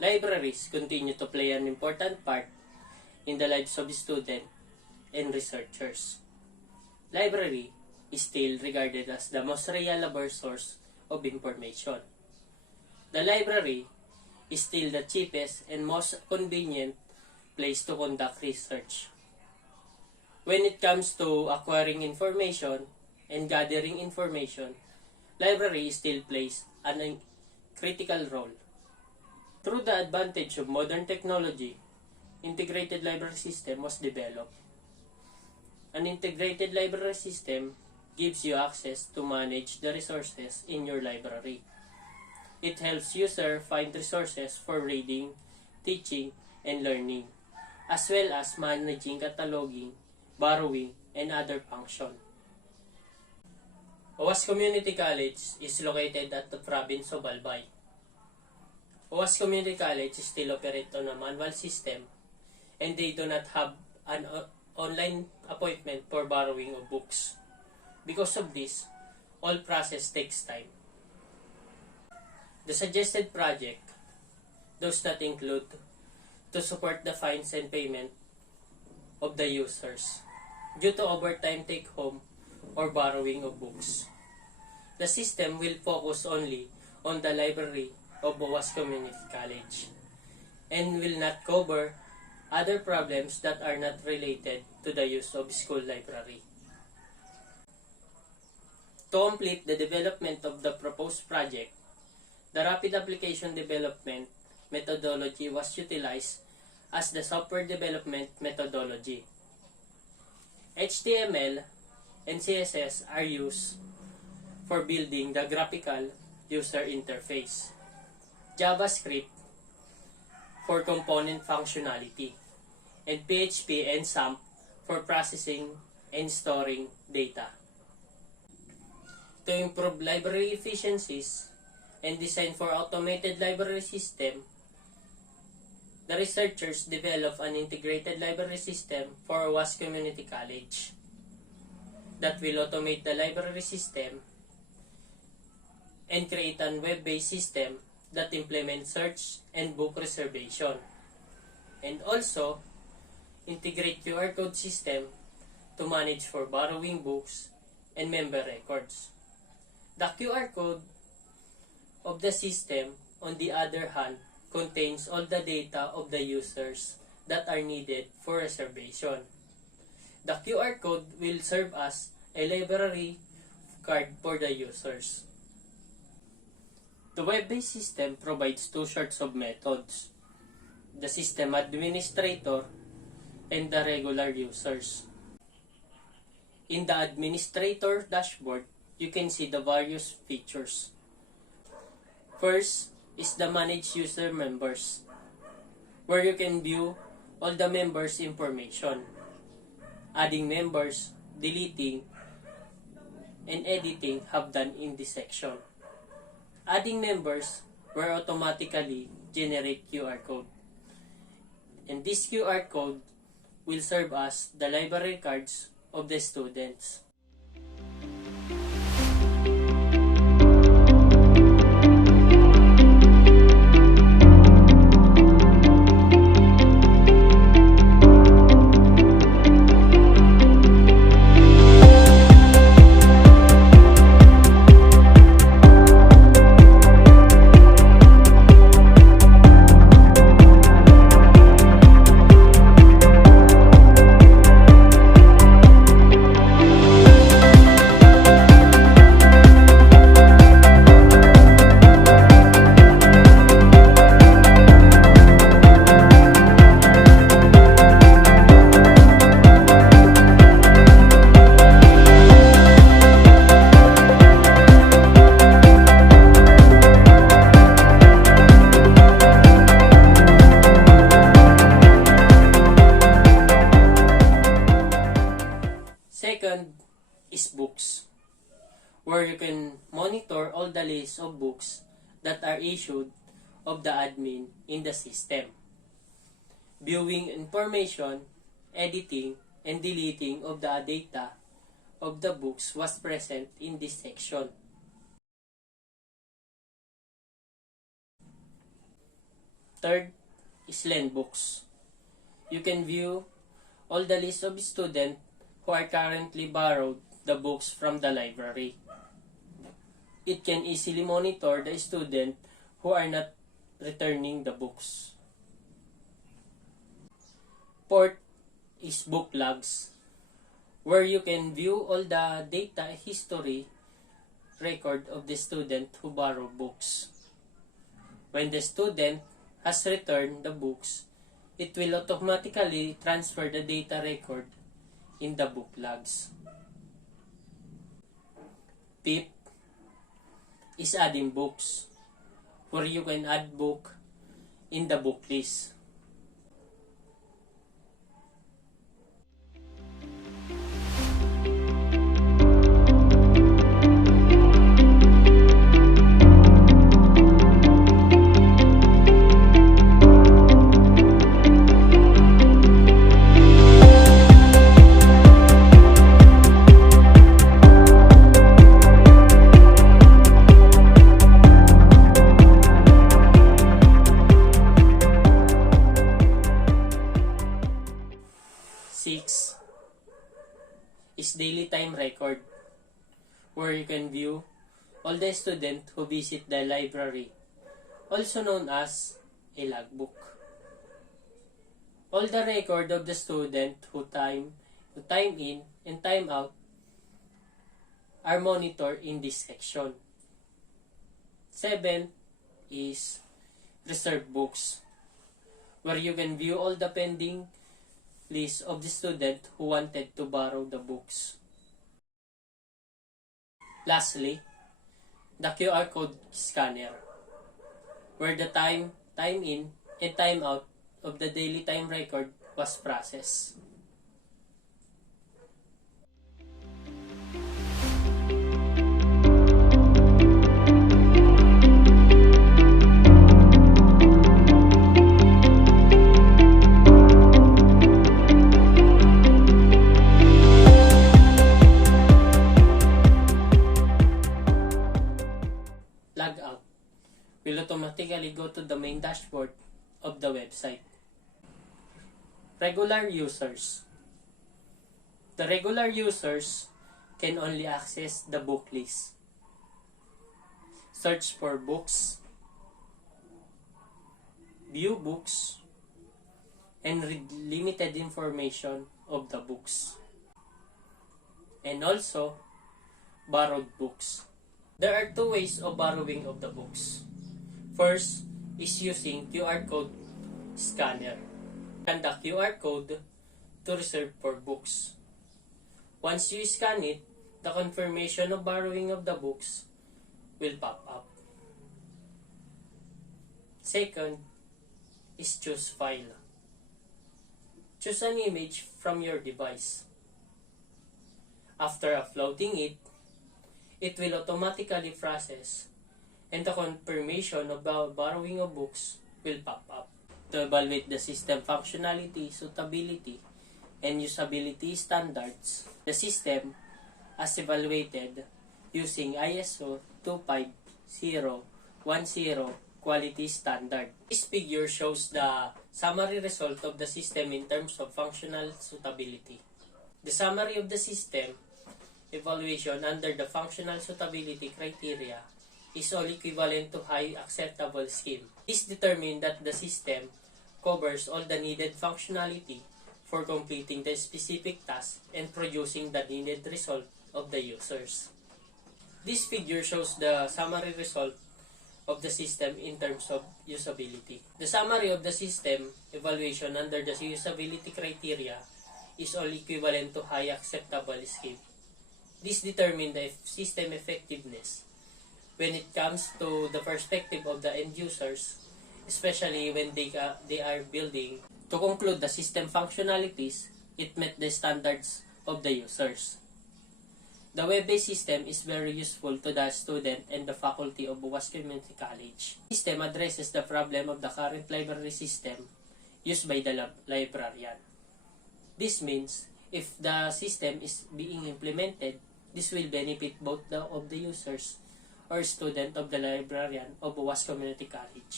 Libraries continue to play an important part in the lives of students and researchers. Library is still regarded as the most reliable source of information. The library is still the cheapest and most convenient place to conduct research. When it comes to acquiring information and gathering information, library still plays a critical role. Through the advantage of modern technology, integrated library system was developed. An integrated library system gives you access to manage the resources in your library. It helps users find resources for reading, teaching, and learning, as well as managing cataloging, borrowing, and other functions. OWAS Community College is located at the province of Albay. OWAS Community College still operates on a manual system, and they do not have an online appointment for borrowing of books. Because of this, all process takes time. The suggested project does not include to support the fines and payment of the users due to overtime take-home or borrowing of books. The system will focus only on the library of OWAS Community College and will not cover other problems that are not related to the use of school library. To complete the development of the proposed project, the rapid application development methodology was utilized as the software development methodology. HTML and CSS are used for building the graphical user interface. JavaScript for component functionality, and PHP and XAMPP for processing and storing data. To improve library efficiencies and design for automated library system, the researchers developed an integrated library system for OWAS Community College that will automate the library system and create a web-based system that implements search and book reservation, and also integrate QR code system to manage for borrowing books and member records. The QR code of the system, on the other hand, contains all the data of the users that are needed for reservation. The QR code will serve as a library card for the users. The web-based system provides two sorts of methods: the system administrator and the regular users. In the administrator dashboard, you can see the various features. First is the manage user members, where you can view all the members' information, adding members, deleting, and editing have done in this section. Adding members will automatically generate QR code, and this QR code will serve as the library cards of the students. Second is books, where you can monitor all the lists of books that are issued of the admin in the system. Viewing information, editing, and deleting of the data of the books was present in this section. Third is lend books. You can view all the list of students who are currently borrowed the books from the library. It can easily monitor the students who are not returning the books. Fourth is book logs, where you can view all the data history record of the student who borrowed books. When the student has returned the books, it will automatically transfer the data record in the book logs. Fifth is adding books, where you can add book in the book list. Six is daily time record, where you can view all the students who visit the library, also known as a logbook. All the record of the student who time in and time out are monitored in this section. 7 is reserved books, where you can view all the pending list of the student who wanted to borrow the books. Lastly, the QR code scanner, where the time in and time out of the daily time record was processed. Logout will automatically go to the main dashboard of the website. Regular users. The regular users can only access the book list, search for books, view books, and read limited information of the books, and also borrowed books. There are two ways of borrowing of the books. First is using QR code scanner. Scan the QR code to reserve for books. Once you scan it, the confirmation of borrowing of the books will pop up. Second is choose file. Choose an image from your device. After uploading it will automatically process, and the confirmation about borrowing of books will pop up. To evaluate the system functionality, suitability, and usability standards, the system has evaluated using ISO 25010 quality standard. This figure shows the summary result of the system in terms of functional suitability. The summary of the system evaluation under the functional suitability criteria is all equivalent to high acceptable skill. This determines that the system covers all the needed functionality for completing the specific task and producing the needed result of the users. This figure shows the summary result of the system in terms of usability. The summary of the system evaluation under the usability criteria is all equivalent to high acceptable skill. This determines the system effectiveness when it comes to the perspective of the end users, especially when they are building. To conclude the system functionalities, it met the standards of the users. The web-based system is very useful to the student and the faculty of Bukas Community College. The system addresses the problem of the current library system used by the librarian. This means if the system is being implemented, this will benefit both of the users or student of the librarian of Bukas Community College.